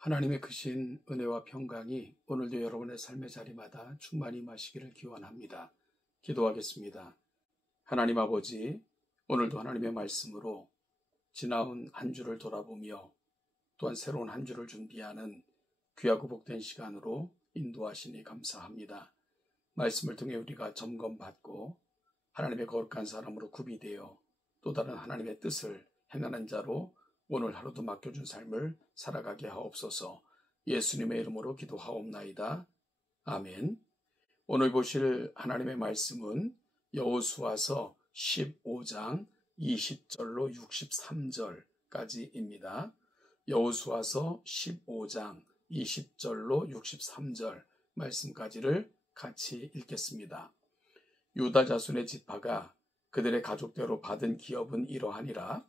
하나님의 크신 은혜와 평강이 오늘도 여러분의 삶의 자리마다 충만히 임하시기를 기원합니다. 기도하겠습니다. 하나님 아버지, 오늘도 하나님의 말씀으로 지나온 한 주를 돌아보며 또한 새로운 한 주를 준비하는 귀하고 복된 시간으로 인도하시니 감사합니다. 말씀을 통해 우리가 점검받고 하나님의 거룩한 사람으로 구비되어 또 다른 하나님의 뜻을 행하는 자로 오늘 하루도 맡겨준 삶을 살아가게 하옵소서. 예수님의 이름으로 기도하옵나이다. 아멘. 오늘 보실 하나님의 말씀은 여호수아서 15장 20절로 63절까지입니다. 여호수아서 15장 20절로 63절 말씀까지를 같이 읽겠습니다. 유다 자손의 지파가 그들의 가족대로 받은 기업은 이러하니라.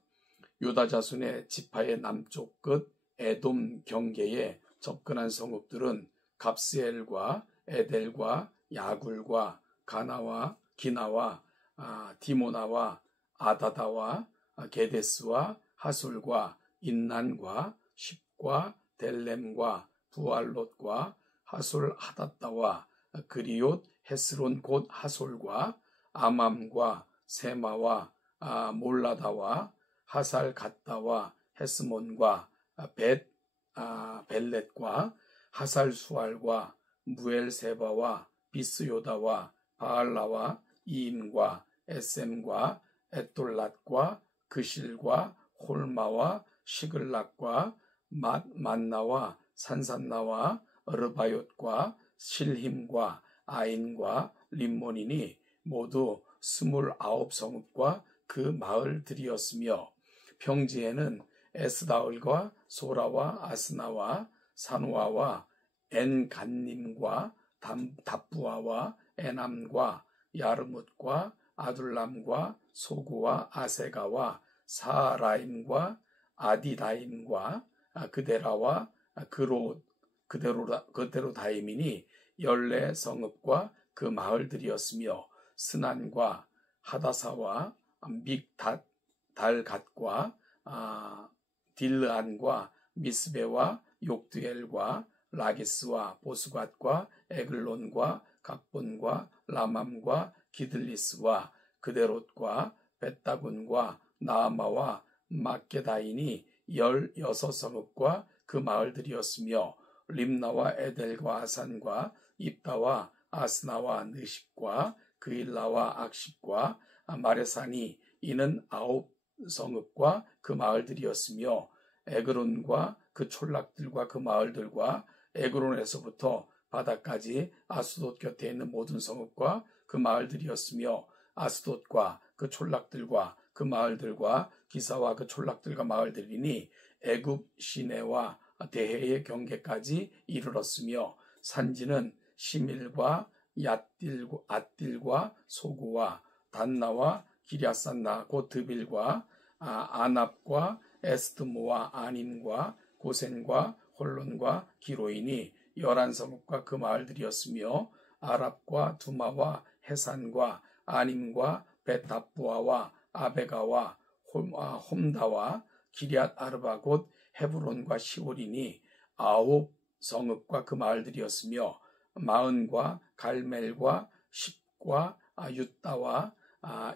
유다 자손의 지파의 남쪽 끝 에돔 경계에 접근한 성읍들은 갑스엘과 에델과 야굴과 가나와 기나와 디모나와 아다다와 게데스와 하솔과 인난과 십과 델렘과 부알롯과 하솔 하닷다와 그리옷 헤스론 곧 하솔과 아맘과 세마와 몰라다와 하살 갓다와 헤스몬과 벨렛과 하살 수알과 무엘세바와 비스요다와 바알라와 이임과 에셈과 에돌랏과 그실과 홀마와 시글락과 만나와 산산나와 르바옅과 실힘과 아인과 림몬이니 모두 29성읍과 그 마을들이었으며 평지에는 에스다올과 소라와 아스나와 산우아와 엔간님과 답부아와 에남과 야르뭇과 아둘람과 소구와 아세가와 사라임과 아디다임과 그데라와 그데로다임이니 14성읍과 그 마을들이었으며 스난과 하다사와 믹달갓과 딜르안과 미스베와 욕두엘과 라기스와 보스갓과 에글론과 각본과 라맘과 기들리스와 그데롯과 벳다군과 나아마와 막게다인이 16성읍과 그 마을들이었으며 림나와 에델과 아산과 입다와 아스나와 느십과 그일라와 악십과 마레산이 이는 9성읍과 그 마을들이었으며 에그론과 그 촌락들과 그 마을들과 에그론에서부터 바다까지 아스돗 곁에 있는 모든 성읍과 그 마을들이었으며 아스돗과 그 촌락들과 그 마을들과 기사와 그 촌락들과 마을들이니 애굽 시내와 대해의 경계까지 이르렀으며 산지는 시밀과 앗딜과 소구와 단나와 기랴산나 곧 드빌과 아납과 에스드모와 아님과 고센과 홀론과 기로이니 11성읍과 그 마을들이었으며 아랍과 두마와 해산과 아님과 벳답부아와 아베가와 홈다와 기리앗 아르바 곧 헤브론과 시올이니 9성읍과 그 마을들이었으며 마은과 갈멜과 십과 유따와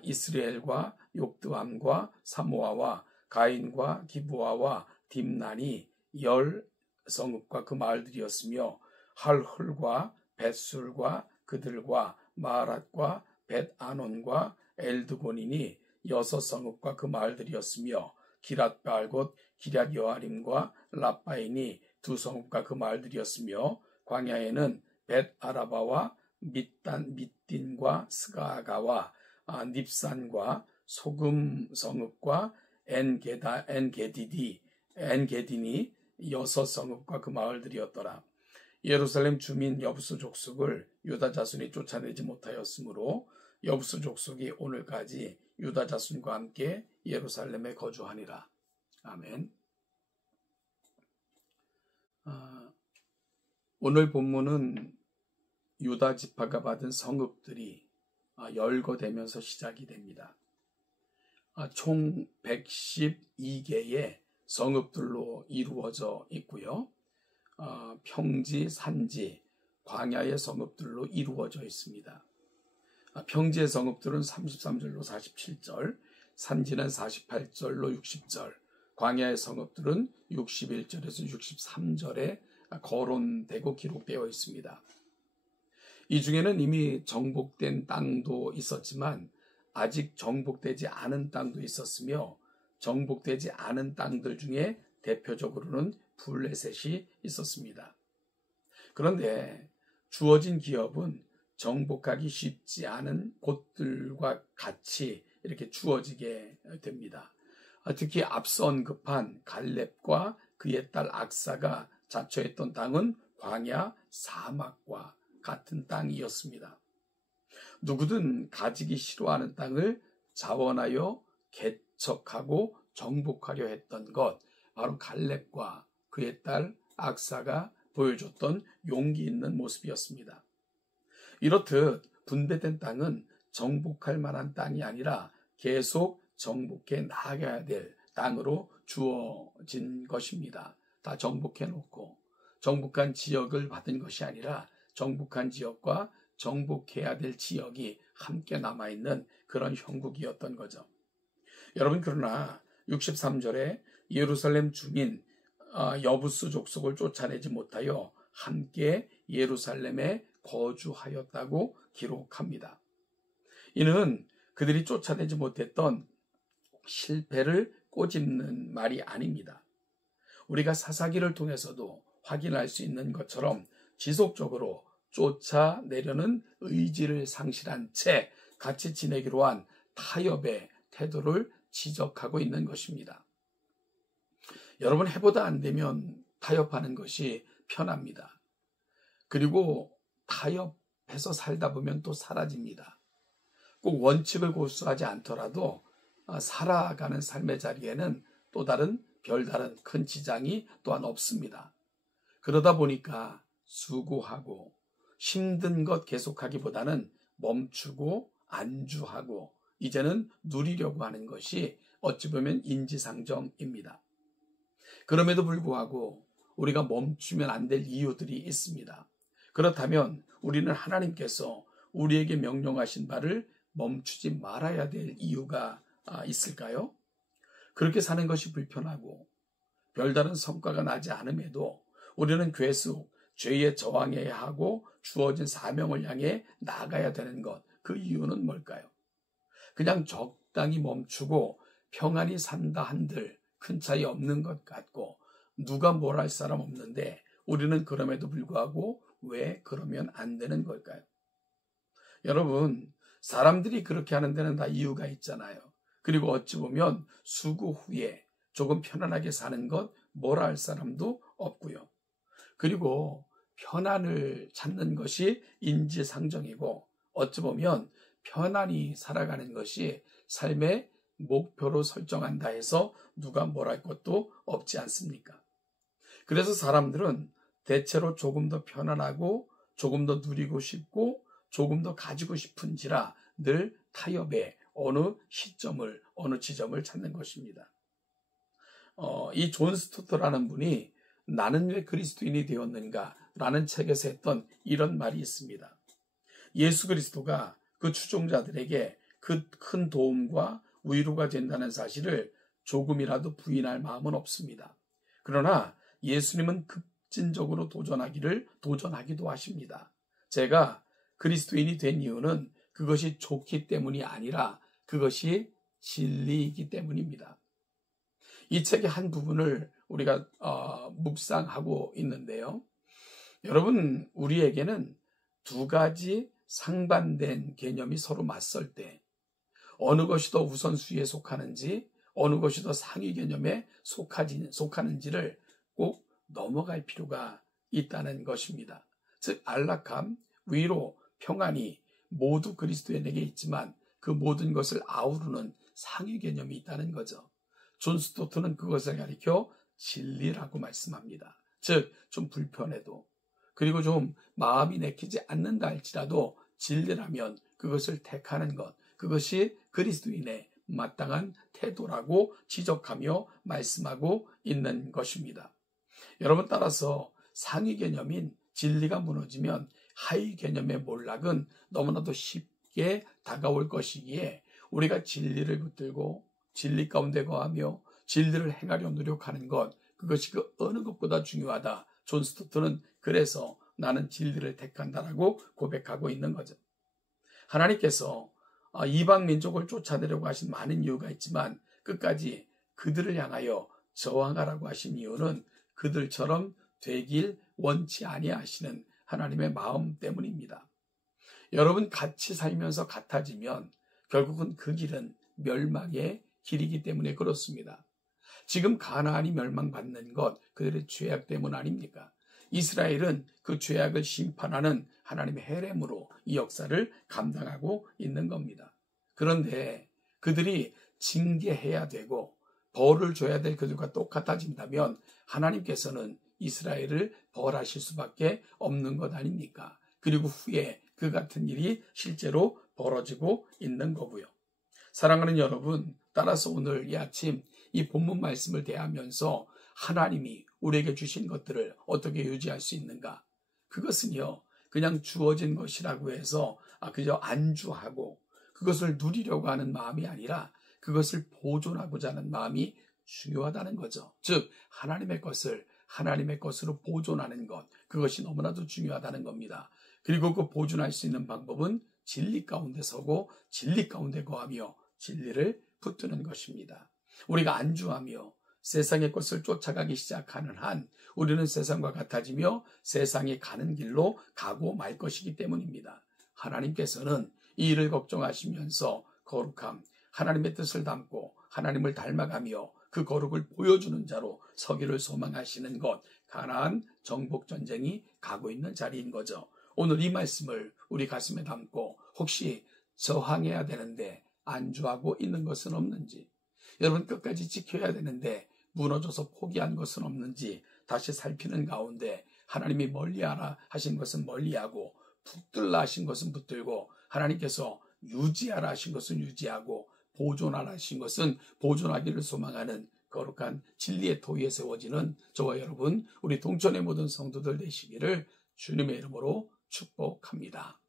이스라엘과 욕드암과 사모아와 가인과 기부아와 딥난이 10성읍과 그 마을들이었으며 할훌과 벳술과 그들과 마рат과 벳아논과 엘드곤이니 6성읍과 그 마을들이었으며 기랏바알 곧 기럇여아림과 랍바인이 2성읍과 그 마을들이었으며 광야에는 벳아라바와 밑딘과 스가가와 닙산과 소금 성읍과 엔게딘이 6성읍과 그 마을들이었더라. 예루살렘 주민 여부수 족속을 유다 자손이 쫓아내지 못하였으므로 여부수 족속이 오늘까지 유다 자손과 함께 예루살렘에 거주하니라. 아멘. 오늘 본문은 유다 지파가 받은 성읍들이 열거되면서 시작이 됩니다. 총 112개의 성읍들로 이루어져 있고요. 평지, 산지, 광야의 성읍들로 이루어져 있습니다. 평지의 성읍들은 33절로 47절, 산지는 48절로 60절, 광야의 성읍들은 61절에서 63절에 거론되고 기록되어 있습니다. 이 중에는 이미 정복된 땅도 있었지만 아직 정복되지 않은 땅도 있었으며, 정복되지 않은 땅들 중에 대표적으로는 블레셋이 있었습니다. 그런데 주어진 기업은 정복하기 쉽지 않은 곳들과 같이 이렇게 주어지게 됩니다. 특히 앞서 언급한 갈렙과 그의 딸 악사가 자처했던 땅은 광야, 사막과 같은 땅이었습니다. 누구든 가지기 싫어하는 땅을 자원하여 개척하고 정복하려 했던 것, 바로 갈렙과 그의 딸 악사가 보여줬던 용기 있는 모습이었습니다. 이렇듯 분배된 땅은 정복할 만한 땅이 아니라 계속 정복해 나가야 될 땅으로 주어진 것입니다. 다 정복해 놓고 정복한 지역을 받은 것이 아니라 정복한 지역과 정복해야 될 지역이 함께 남아있는 그런 형국이었던 거죠. 여러분, 그러나 63절에 예루살렘 주민 여부스 족속을 쫓아내지 못하여 함께 예루살렘에 거주하였다고 기록합니다. 이는 그들이 쫓아내지 못했던 실패를 꼬집는 말이 아닙니다. 우리가 사사기를 통해서도 확인할 수 있는 것처럼 지속적으로 쫓아내려는 의지를 상실한 채 같이 지내기로 한 타협의 태도를 지적하고 있는 것입니다. 여러분, 해보다 안 되면 타협하는 것이 편합니다. 그리고 타협해서 살다 보면 또 사라집니다. 꼭 원칙을 고수하지 않더라도 살아가는 삶의 자리에는 또 다른 별다른 큰 지장이 또한 없습니다. 그러다 보니까 수고하고 힘든 것 계속하기보다는 멈추고 안주하고 이제는 누리려고 하는 것이 어찌 보면 인지상정입니다. 그럼에도 불구하고 우리가 멈추면 안 될 이유들이 있습니다. 그렇다면 우리는 하나님께서 우리에게 명령하신 바를 멈추지 말아야 될 이유가 있을까요? 그렇게 사는 것이 불편하고 별다른 성과가 나지 않음에도 우리는 계속 죄에 저항해야 하고 주어진 사명을 향해 나아가야 되는 것, 그 이유는 뭘까요? 그냥 적당히 멈추고 평안히 산다 한들 큰 차이 없는 것 같고 누가 뭘 할 사람 없는데 우리는 그럼에도 불구하고 왜 그러면 안 되는 걸까요? 여러분, 사람들이 그렇게 하는 데는 다 이유가 있잖아요. 그리고 어찌 보면 수고 후에 조금 편안하게 사는 것 뭐라 할 사람도 없고요. 그리고 편안을 찾는 것이 인지상정이고 어찌 보면 편안히 살아가는 것이 삶의 목표로 설정한다 해서 누가 뭘 할 것도 없지 않습니까? 그래서 사람들은 대체로 조금 더 편안하고 조금 더 누리고 싶고 조금 더 가지고 싶은지라 늘 타협의 어느 시점을, 어느 지점을 찾는 것입니다. 이 존 스토트라는 분이 나는 왜 그리스도인이 되었는가 라는 책에서 했던 이런 말이 있습니다. 예수 그리스도가 그 추종자들에게 그 큰 도움과 위로가 된다는 사실을 조금이라도 부인할 마음은 없습니다. 그러나 예수님은 급진적으로 도전하기도 하십니다. 제가 그리스도인이 된 이유는 그것이 좋기 때문이 아니라 그것이 진리이기 때문입니다. 이 책의 한 부분을 우리가 묵상하고 있는데요. 여러분, 우리에게는 두 가지 상반된 개념이 서로 맞설 때 어느 것이 더 우선순위에 속하는지 어느 것이 더 상위 개념에 속하는지를 꼭 넘어갈 필요가 있다는 것입니다. 즉 안락함, 위로, 평안이 모두 그리스도인에게 있지만 그 모든 것을 아우르는 상위 개념이 있다는 거죠. 존 스토트는 그것을 가리켜 진리라고 말씀합니다. 즉 좀 불편해도 그리고 좀 마음이 내키지 않는다 할지라도 진리라면 그것을 택하는 것, 그것이 그리스도인의 마땅한 태도라고 지적하며 말씀하고 있는 것입니다. 여러분, 따라서 상위 개념인 진리가 무너지면 하위 개념의 몰락은 너무나도 쉽게 다가올 것이기에 우리가 진리를 붙들고 진리 가운데 거하며 진리를 행하려 노력하는 것, 그것이 그 어느 것보다 중요하다. 존 스토트는 그래서 나는 진리를 택한다라고 고백하고 있는 거죠. 하나님께서 이방 민족을 쫓아내려고 하신 많은 이유가 있지만 끝까지 그들을 향하여 저항하라고 하신 이유는 그들처럼 되길 원치 아니하시는 하나님의 마음 때문입니다. 여러분, 같이 살면서 같아지면 결국은 그 길은 멸망의 길이기 때문에 그렇습니다. 지금 가나안이 멸망받는 것, 그들의 죄악 때문 아닙니까? 이스라엘은 그 죄악을 심판하는 하나님의 헤렘으로 이 역사를 감당하고 있는 겁니다. 그런데 그들이 징계해야 되고 벌을 줘야 될 그들과 똑같아진다면 하나님께서는 이스라엘을 벌하실 수밖에 없는 것 아닙니까? 그리고 후에 그 같은 일이 실제로 벌어지고 있는 거고요. 사랑하는 여러분, 따라서 오늘 이 아침 이 본문 말씀을 대하면서 하나님이 우리에게 주신 것들을 어떻게 유지할 수 있는가? 그것은요, 그냥 주어진 것이라고 해서 그저 안주하고 그것을 누리려고 하는 마음이 아니라 그것을 보존하고자 하는 마음이 중요하다는 거죠. 즉, 하나님의 것으로 보존하는 것, 그것이 너무나도 중요하다는 겁니다. 그리고 그 보존할 수 있는 방법은 진리 가운데 서고 진리 가운데 거하며 진리를 붙드는 것입니다. 우리가 안주하며 세상의 것을 쫓아가기 시작하는 한 우리는 세상과 같아지며 세상이 가는 길로 가고 말 것이기 때문입니다. 하나님께서는 이 일을 걱정하시면서 거룩함, 하나님의 뜻을 담고 하나님을 닮아가며 그 거룩을 보여주는 자로 서기를 소망하시는 것, 가나안 정복 전쟁이 가고 있는 자리인 거죠. 오늘 이 말씀을 우리 가슴에 담고 혹시 저항해야 되는데 안주하고 있는 것은 없는지, 여러분 끝까지 지켜야 되는데 무너져서 포기한 것은 없는지 다시 살피는 가운데 하나님이 멀리하라 하신 것은 멀리하고 붙들라 하신 것은 붙들고 하나님께서 유지하라 하신 것은 유지하고 보존하라 하신 것은 보존하기를 소망하는 거룩한 진리의 토위에 세워지는 저와 여러분, 우리 동천의 모든 성도들 되시기를 주님의 이름으로 축복합니다.